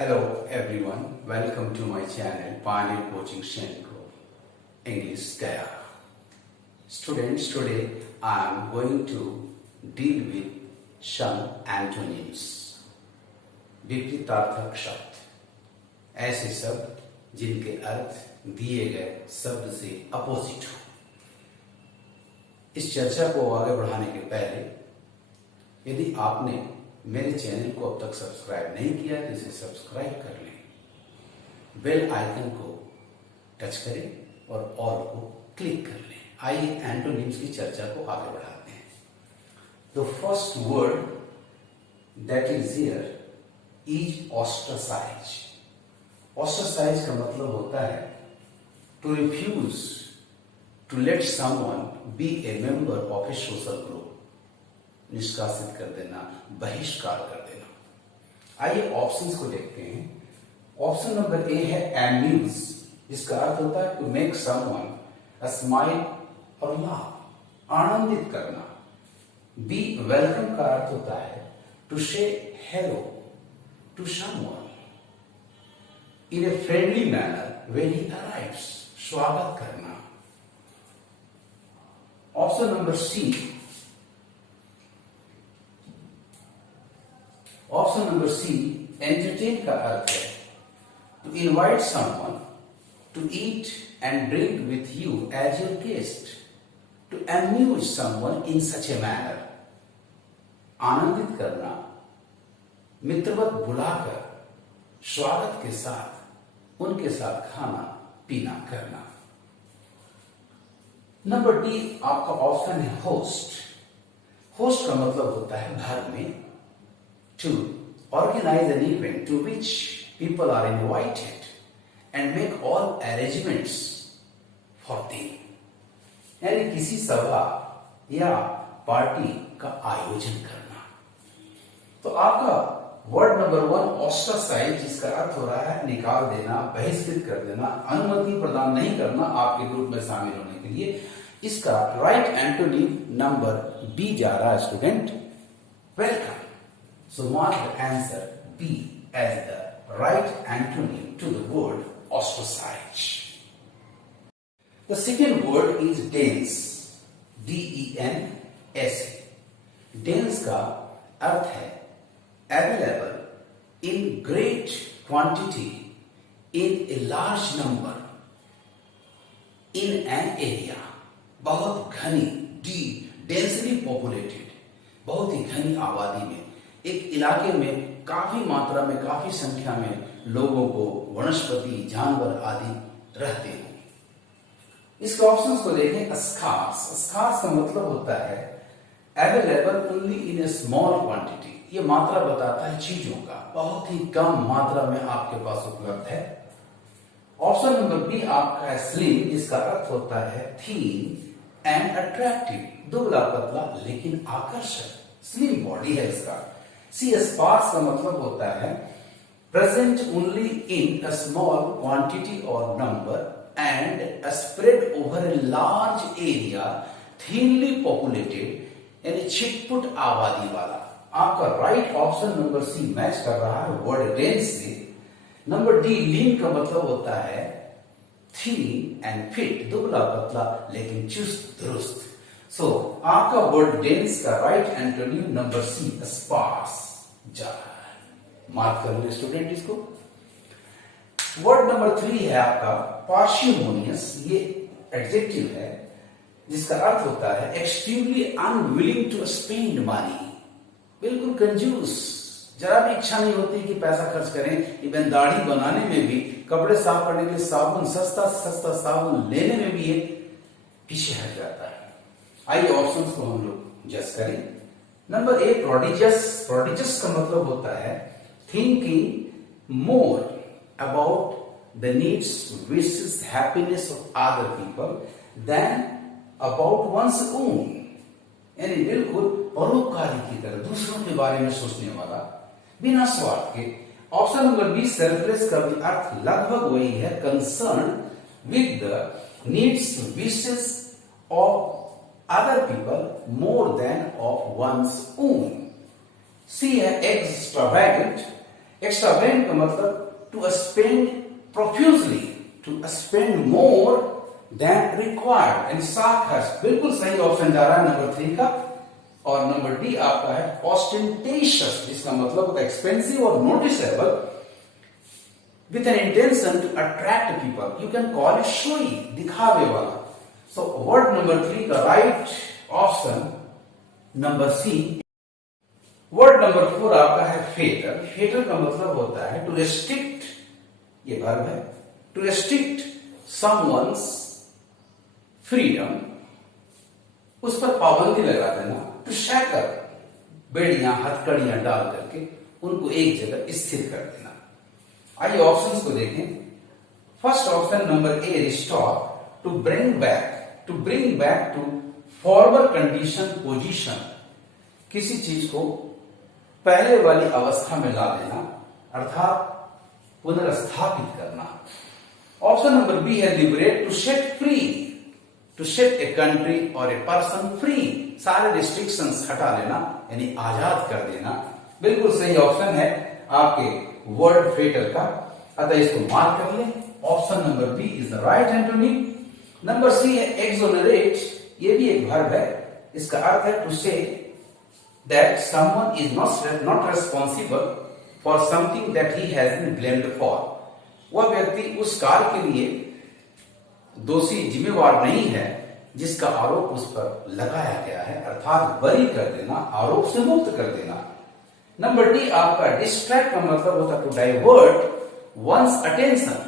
Hello everyone, welcome to my channel Pioneer Coaching Center English Gaya. Students, today I am going to deal with some antonyms. विपरीतार्थक शब्द, ऐसे शब्द जिनके अर्थ दिए गए शब्द से अपोजिट हो। इस चर्चा को आगे बढ़ाने के पहले यदि आपने मेरे चैनल को अब तक सब्सक्राइब नहीं किया तो इसे सब्सक्राइब कर लें, बेल आइकन को टच करें और ऑल को क्लिक कर लें। आइए एंटोनिम्स की चर्चा को आगे बढ़ाते हैं। The first word that is here is ostracise. Ostracise का मतलब होता है to refuse to let someone be a member of a social group, निष्कासित कर देना, बहिष्कार कर देना। आइए ऑप्शंस को देखते हैं। ऑप्शन नंबर ए है एम्यूज, जिसका अर्थ होता है टू मेक समवन स्माइल और लाफ, आनंदित करना। बी वेलकम का अर्थ होता है to say hello to someone in a friendly manner when he arrives, स्वागत करना। Option number C, option number C entertain का अर्थ है to invite someone to eat and drink with you as your guest, to amuse someone in such a manner, आनंदित करना, मित्रवत बुलाकर स्वागत के साथ उनके साथ खाना पीना करना। नंबर डी आपका ऑप्शन है होस्ट। होस्ट का मतलब होता है घर में to organize an event to which people are invited and make all arrangements for them, यानी किसी सभा या पार्टी का आयोजन करना। तो आपका वर्ड नंबर 1 ऑस्ट्रासाइज, जिसका अर्थ हो रहा है निकाल देना, बहिष्कृत कर देना, अनुमति प्रदान नहीं करना आपके ग्रुप में शामिल होने के लिए। इसका राइट एंटोनिम नंबर बी जा रहा है student, welcome. So mark the answer B as the right antonym to the word ostracize. The second word is dense, D-E-N-S. Dense का अर्थ है available in great quantity in a large number in an area. बहुत घनी, densely populated, बहुत ही घनी आबादी में, एक इलाके में काफी मात्रा में, काफी संख्या में लोगों को, वनस्पति, जानवर आदि रहते हैं। इसके ऑप्शंस को देखें। स्कार्स, स्कार्स का मतलब होता है available only in A small quantity. ये मात्रा बताता है चीजों का, बहुत ही कम मात्रा में आपके पास उपलब्ध है। ऑप्शन नंबर बी आपका है स्लिम, जिसका अर्थ होता है थीन एंड अट्रैक्टिव, दुबला पतला लेकिन आकर्षक, स्लिम बॉडी है इसका। सी स्पार्स का मतलब होता है present only in a small quantity और number and spread over a large area, thinly populated, यानी छिटपुट आबादी वाला। आपका right option number C match कर रहा है वर्ड डेंस से। नंबर डी लीन का मतलब होता है थीन एंड फिट, दुबला पतला लेकिन चुस्त दुरुस्त। सो आपका वर्ड डेंस का right antonym number C sparse जा रहा है। मार्क कर ले स्टूडेंट इसको। वर्ड नंबर 3 है आपका पार्शिमोनियस। ये एडजेक्टिव है जिसका अर्थ होता है extremely unwilling to spend money, बिल्कुल कंजूस, जरा भी इच्छा नहीं होती कि पैसा खर्च करें। इवन दाढ़ी बनाने में भी, कपड़े साफ करने के लिए साबुन, सस्ता सस्ता साबुन लेने में भी ये पीछे हट जाता है। आइए ऑप्शंस को हम लोग जज करें। Number A prodigious. प्रोडिजियस का मतलब होता है thinking more about the needs, wishes, happiness of other people than about one's own, यानी बिल्कुल परोपकारी की तरह दूसरों के बारे में सोचने वाला, बिना स्वार्थ के। ऑप्शन नंबर बी सेल्फलेस का भी अर्थ लगभग वही है, concern with the needs, wishes of other people more than of one's own. C है extravagant, एक्स्ट्रावेगेंट का मतलब to spend profusely, to spend more than required, यानी साखर्च। बिल्कुल सही ऑप्शन जा रहा है नंबर 3 का। और नंबर डी आपका है ऑस्टेंटेशियस, जिसका मतलब होता है एक्सपेंसिव और noticeable with an intention to attract people. You can call it showy, दिखावे वाला। So word number 3 का right option number C। word number 4 आपका है fatal। fatal का मतलब होता है to restrict, ये verb है, to restrict someone's freedom, उस पर पाबंदी लगा देना। to shackle, बेड़ियां हथकड़ियां डाल करके उनको एक जगह स्थिर कर देना। आइए ऑप्शंस को देखें। First option number A restore, to bring back to forward condition position, किसी चीज को पहले वाली अवस्था में ला देना, अर्थात पुनर्स्थापित करना। ऑप्शन नंबर बी है liberate, to set free, to set a country और ए पर्सन फ्री, सारे रिस्ट्रिक्शंस हटा लेना यानी आजाद कर देना। बिल्कुल सही ऑप्शन है आपके वर्ड फेटर का, अतः इसको मार्क कर ले। Option number B is the right antonym. Number C है एक्सोनरेट, ये भी एक वर्ब है, इसका अर्थ है to say that someone is not responsible for something that he has been blamed for, वह व्यक्ति उस कार्य के लिए दोषी जिम्मेवार नहीं है जिसका आरोप उस पर लगाया गया है, अर्थात बरी कर देना, आरोप से मुक्त कर देना। नंबर डी आपका डिस्ट्रैक्ट का मतलब होता है to divert one's attention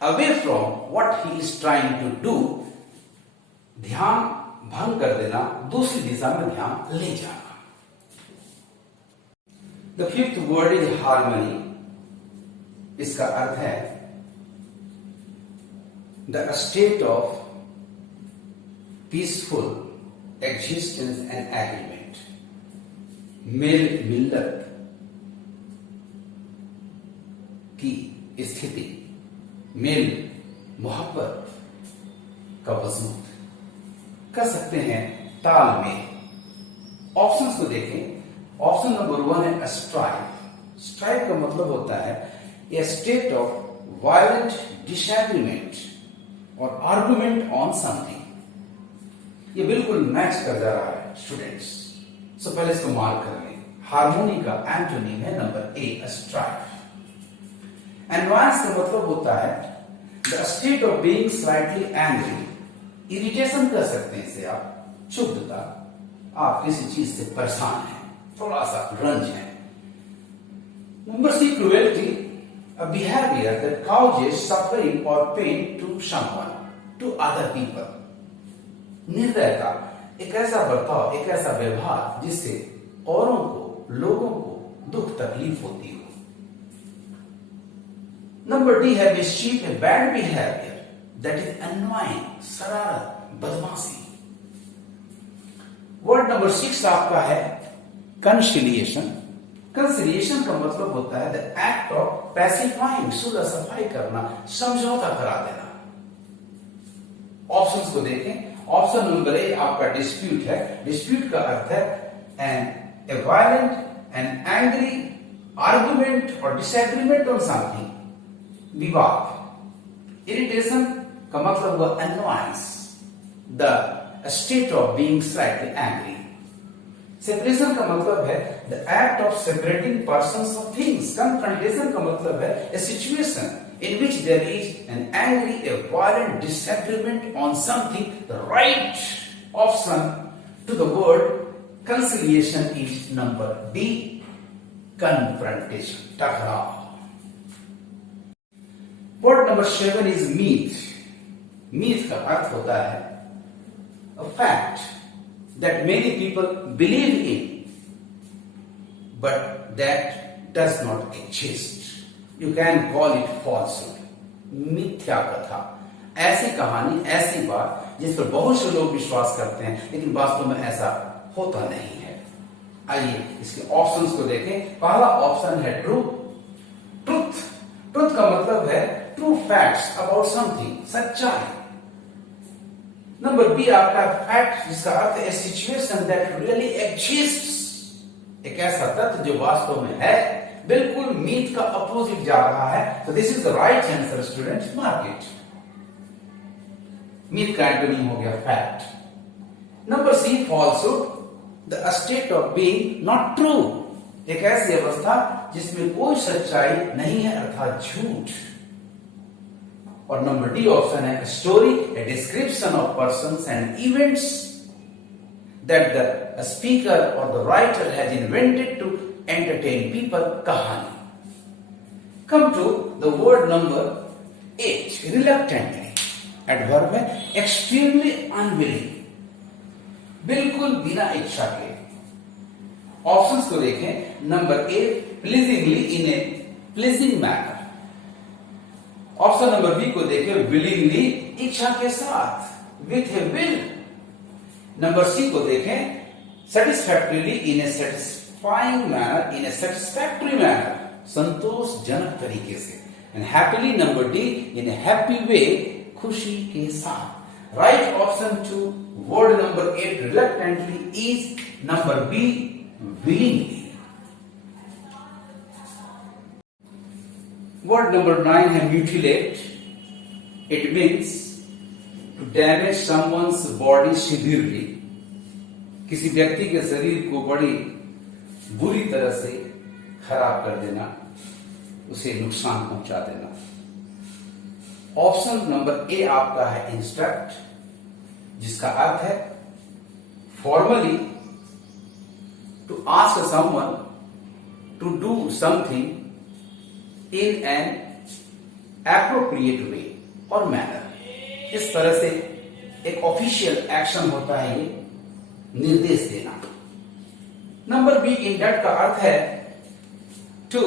away from what he is trying to do, ध्यान भंग कर देना, दूसरी दिशा में ध्यान ले जाना। The fifth word is harmony, इसका अर्थ है the state of peaceful existence and agreement, मेल मिलत की स्थिति, मेल मोहब्बत का वजूद, कर सकते हैं तालमेल। ऑप्शंस को देखें। ऑप्शन नंबर 1 है स्ट्राइक। स्ट्राइक का मतलब होता है ए स्टेट ऑफ वायलेंट डिसएग्रीमेंट और आर्गुमेंट ऑन समथिंग। ये बिल्कुल मैच कर जा रहा है स्टूडेंट्स, सो पहले इसको मार्क कर लें। हार्मोनी का एंटोनिम है नंबर ए स्ट्राइफ। एनवायंस का मतलब होता है the state of being slightly angry, irritation कर सकते हैं इसे आप, क्षुब्धता, आप किसी चीज से परेशान हैं, थोड़ा सा रंज है। Number C cruelty, a behavior that causes suffering or pain to someone, to other people। निर्दयता, एक ऐसा बर्ताव, एक ऐसा व्यवहार जिससे औरों को, लोगों को दुख तकलीफ होती हो। नंबर डी है mischief, a bad behaviour that is annoying, शरारत, बदमाशी। वर्ड नंबर 6 आपका है कंसिलिएशन। कंसिलिएशन का मतलब होता है द एक्ट ऑफ पैसिफाइंग, सुलह सफाई करना, समझौता करा देना। ऑप्शंस को देखें। ऑप्शन नंबर ए आपका डिस्प्यूट है। डिस्प्यूट का अर्थ है ए वायलेंट एंड एंग्री आर्गुमेंट और डिसएग्रीमेंट ऑन समथिंग, विवाद। इरिटेशन का मतलब हुआ annoyance, the state of being slightly angry. Separation का मतलब है the act of separating persons of things. Confrontation का मतलब है ए situation in which there is an angry, a violent disagreement on something. The right option to the word conciliation is number D, confrontation, टकराव। Word number 7 is myth. Myth का अर्थ होता है a fact that many people believe in, but that does not exist. You can call it falsehood, मिथ्या कथा, ऐसी कहानी, ऐसी बात जिस पर बहुत से लोग विश्वास करते हैं लेकिन वास्तव में ऐसा होता नहीं है। आइए इसके ऑप्शंस को देखें। पहला ऑप्शन है ट्रू, ट्रुथ। ट्रुथ का मतलब है ट्रू फैक्ट्स अबाउट समथिंग, सच्चाई। नंबर बी आपका फैक्ट, जिसका अर्थ है सिचुएशन दैट रियली एग्जिस्ट्स, एक ऐसा तथ्य जो वास्तव में है, बिल्कुल मीथ का अपोजिट जा रहा है। तो this is the right answer students, mark it. Myth का एंटोनिम हो गया fact. Number C, falsehood, the state of being not true, एक ऐसी अवस्था जिसमें कोई सच्चाई नहीं है अर्थात झूठ। और नंबर डी ऑप्शन है story, a description of persons and events that the speaker or the writer has invented to entertain people, kahani. Come to the word number 8, reluctantly. Adverb है extremely unwilling, बिल्कुल बिना इच्छा के। Options को देखें। Number A, pleasingly in a pleasing manner। Option number B को देखें, willingly, इच्छा के साथ, with a will। Number C को देखें, satisfactorily in a satisfying manner, in a satisfactory manner, संतोषजनक तरीके से। And happily number D, in a happy way, खुशी के साथ। Right option to word number 8 reluctantly is number B, willingly. Word number 9 है mutilate. It means to damage someone's body severely, किसी व्यक्ति के शरीर को बड़ी बुरी तरह से खराब कर देना, उसे नुकसान पहुंचा देना। ऑप्शन नंबर ए आपका है इंस्ट्रक्ट, जिसका अर्थ है formally to ask someone to do something in an appropriate way और मैनर। इस तरह से एक ऑफिशियल एक्शन होता है ये, निर्देश देना। नंबर बी, इंडक्ट का अर्थ है to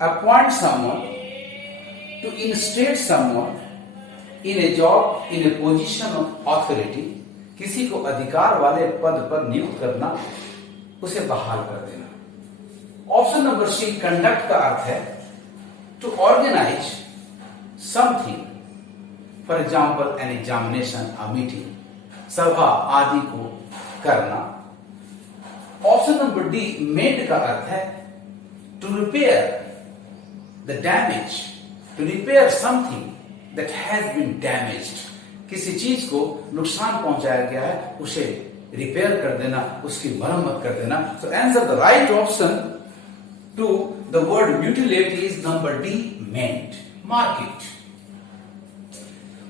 appoint someone, to instate someone in a job, in a position of authority, किसी को अधिकार वाले पद पर नियुक्त करना, उसे बहाल कर देना। ऑप्शन नंबर सी, कंडक्ट का अर्थ है to organise something, for example an examination, a meeting, सभा आदि को करना। ऑप्शन नंबर डी, मेड का अर्थ है to repair the damage, to repair something that has been damaged, किसी चीज को नुकसान पहुंचाया गया है, उसे रिपेयर कर देना, उसकी मरम्मत कर देना। So answer the right option to the word mutilate is number D, mend, mark it.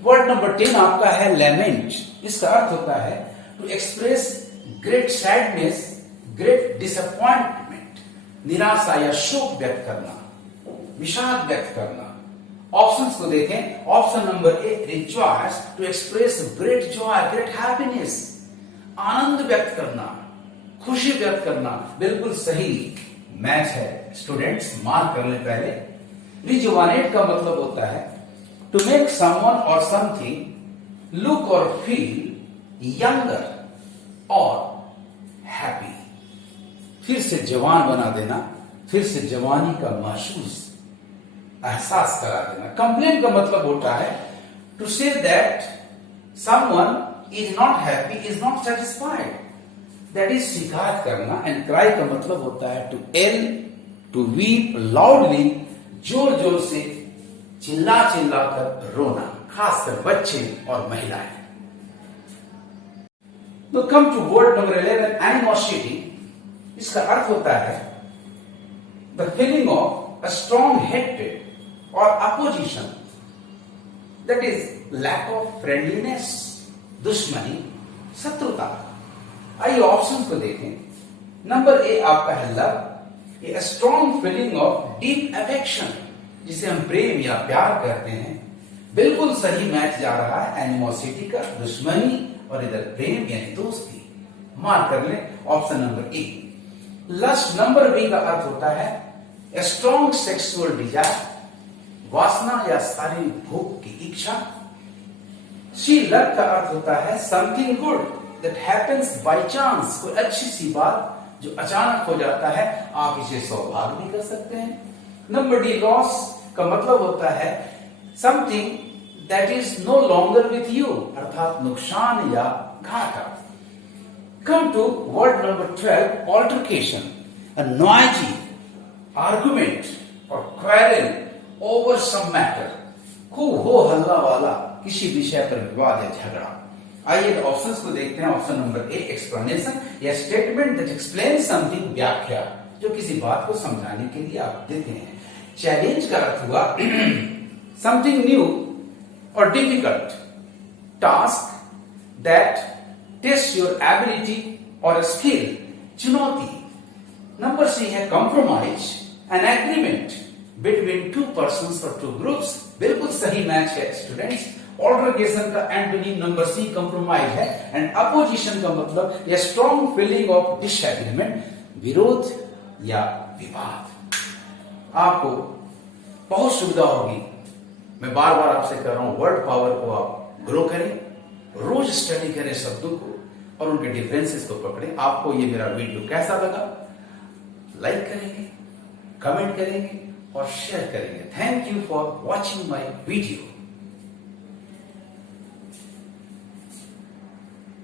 Word number 10 आपका है लैमेंट। इसका अर्थ होता है to express great sadness, great disappointment, निराशा या शोक व्यक्त करना, विषाद व्यक्त करना। ऑप्शंस को देखें। Option number A, rejoice, to express great joy, great happiness, आनंद व्यक्त करना, खुशी व्यक्त करना। बिल्कुल सही मैच है स्टूडेंट्स, मार्क कर ले पहले। रिजुवानेट का मतलब होता है to make someone or something look or feel younger or happy, फिर से जवान बना देना, फिर से जवानी का महसूस, एहसास करा देना। कंप्लेन का मतलब होता है to say that someone is not happy, is not satisfied, that is शिकायत करना। एंड क्राई का मतलब होता है to yell, to weep loudly, जोर जोर से चिल्ला चिल्ला कर रोना, खासकर बच्चे और महिलाएं। तो come to word number 11, animosity. इसका अर्थ होता है the feeling of a strong hatred और opposition, that is lack of friendliness, दुश्मनी, शत्रुता। आइए ऑप्शन को देखें। नंबर ए आपका है love, a strong feeling of deep affection, जिसे हम प्रेम या प्यार कहते हैं। बिल्कुल सही मैच जा रहा है एनिमोसिटी का, दुश्मनी और इधर प्रेम यानी दोस्ती। मार्क कर ले option number A. Lost number B का अर्थ होता है ए स्ट्रॉन्ग सेक्सुअल डिजायर, वासना या शारीरिक भूख की इच्छा। सी लक का अर्थ होता है something good that happens by chance, कोई अच्छी सी बात जो अचानक हो जाता है, आप इसे सौभाग्य भी कर सकते हैं। नंबर डी लॉस का मतलब होता है something that is no longer with you, अर्थात नुकसान या घाटा। Come to word number 12, altercation, a noisy argument और क्वेरल ओवर सम मैटर, खूब हो हल्ला वाला किसी विषय पर विवाद या झगड़ा। आइए ऑप्शंस को देखते हैं। ऑप्शन नंबर ए एक्सप्लेनेशन या स्टेटमेंट दैट एक्सप्लेन समथिंग, व्याख्या जो किसी बात को समझाने के लिए आप देते हैं। चैलेंज का अर्थ हुआ समथिंग न्यू और difficult, task that test your ability और स्किल, चुनौती। नंबर सी है compromise, an agreement between two persons और टू ग्रुप्स, बिल्कुल सही मैच है स्टूडेंट्स। ऑल्टरकेशन का एंटोनिम नंबर सी कॉम्प्रोमाइज है। एंड अपोजिशन का मतलब ये स्ट्रॉन्ग फीलिंग ऑफ डिसएग्रीमेंट, विरोध या विवाद। आपको बहुत सुविधा होगी, मैं बार बार आपसे कह रहा हूं, वर्ड पावर को आप ग्रो करें, रोज स्टडी करें शब्दों को और उनके डिफरेंसेस को पकड़ें। आपको ये मेरा वीडियो कैसा लगा, लाइक करेंगे, कमेंट करेंगे और शेयर करेंगे। Thank you for watching my video.